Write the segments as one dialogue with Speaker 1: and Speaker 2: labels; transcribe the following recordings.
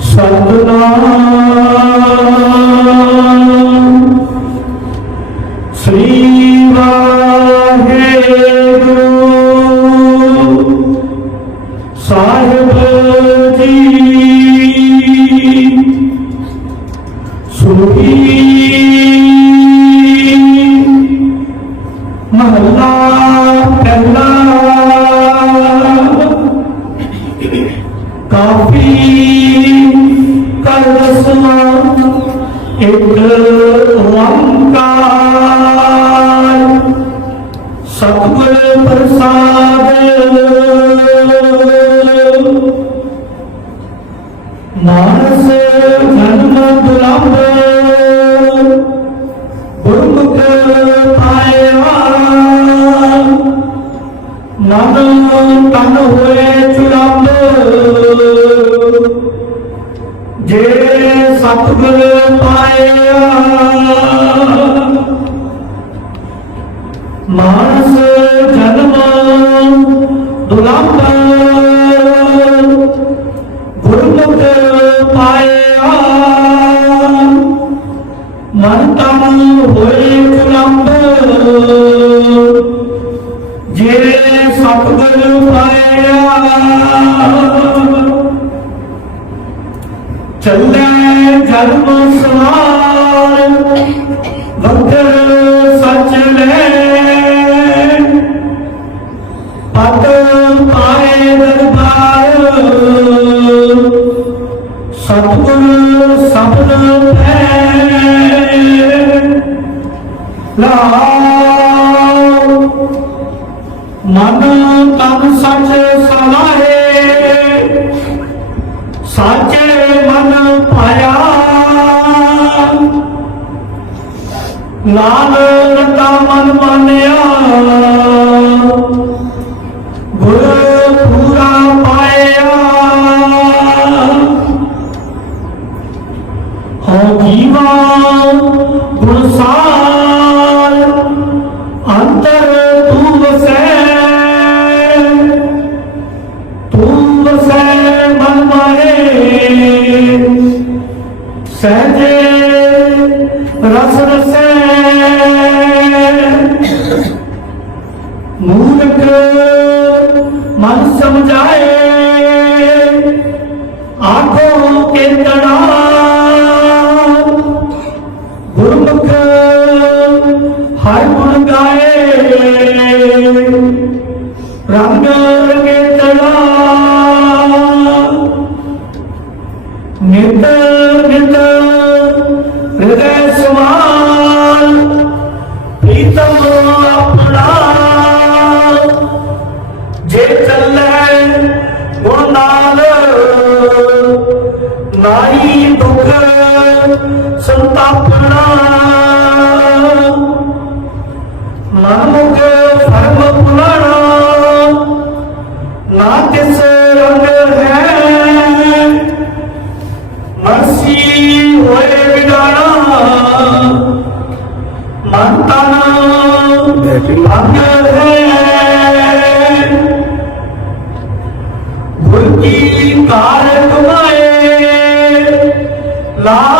Speaker 1: ਸਤਨਾਮ। ਸ੍ਰੀ ਇੱਕ ਓੰਕਾਰ ਸਤਿਗੁਰ ਪ੍ਰਸਾਦ ਮਾਨਸ ਜਨਮ ਦੁਲੰਭ ਗੁਰਮੁਖ ਪਾਇਆ ਮਨ ਤਨ ਹੋਏ ਚੁਲੰਬ ਜੇ ਸਤਿਗੁਰ ਪਾਇਆ। ਮਾਨਸ ਜਨਮ ਦੁਲੰਭ ਗੁਰਮੁਖ ਪਾਇਆ। ਮਨ ਤਨ ਹੋਏ ਚੁਲੰਬ ਜੇ ਸਤਿਗੁਰ ਪਾਇਆ। ਚੱਲੇ ਜਨਮ ਸਵਾਰ ਵਕਰ ਸੱਚ ਲੈ ਪਤ ਪਾਏ ਦਰਬਾਰ ਸਤਿਗੁਰ ਸਬਦ ਹੈ ਲਾਓ, ਮਨ ਤਨ ਸੱਚ ਸਲਾਹੇ ਸੱਚ ਨਾਮ ਰਤਾ ਮਨ ਮਾਨਿਆ। ਗੁਰ ਪੂਰਾ ਪਾਇਆ। ਹੋ ਜੀਵਾ ਗੁਰਸਾਰ ਅੰਤਰ ਤੂੰ ਵਸੈ ਤੂੰ ਵਸੈ ਮਨ ਮਾਏ ਸਹਜੇ ਰਸ ਰਸੈ ਮੂਰਖ ਮਨ ਸਮਝਾਏ। ਆਖੋ ਕੇ ਤੜਾ ਗੁਰਮੁਖ ਹਰ ਗੁਣ ਗਾਏ। ਰੰਗ ਰੰਗੇ ਤੜਾ ਸੰਤਾਪਣਾ ਮਨਮੁਖ ਫਰਮ ਪੁਰਾਣਾ ਨਾ ਤਿਸ ਰੰਗ ਹੈ। ਮਰਸੀ ਹੋਏ ਵਿਦਾਣਾ ਮਨ ਤਨ ਭੰਗ ਹੈ। ਗੁਰ ਕੀ ਕਾਰ ਕਮਾਏ ਲਾ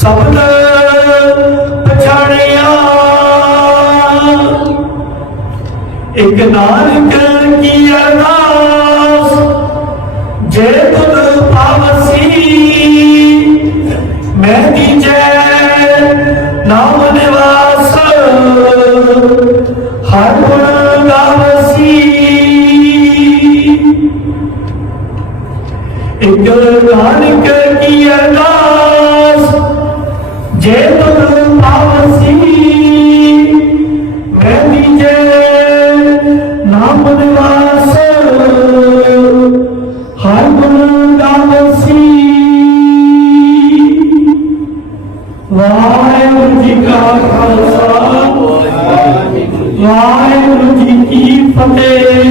Speaker 1: ਸ਼ਬਦ ਪਛਾਣਿਆ। ਇਕ ਨਾਨਕ ਕੀ ਅਰਦਾਸ ਜੇ ਤੁਧ ਪਾਵਸੀ, ਮੈਂ ਦੀਜੈ ਨਾਮ ਨਿਵਾਸ। ਹਰ ਗੁਣ ਗਾਵਸੀ। ਇਕ ਨਾਨਕ ਕੀ ਅਰਦਾਸ ਜੇ ਤੁਧ ਪਾਵਸੀ ਮੈਂ ਦੀਜੈ ਨਾਮ ਨਿਵਾਸ ਹਰ ਗੁਣ ਗਾਵਸੀ ਵਾਹਿਗੁਰੂ ਜੀ ਕਾ ਖਾਲਸਾ ਵਾਹਿਗੁਰੂ ਜੀ ਕੀ ਫਤਿਹ।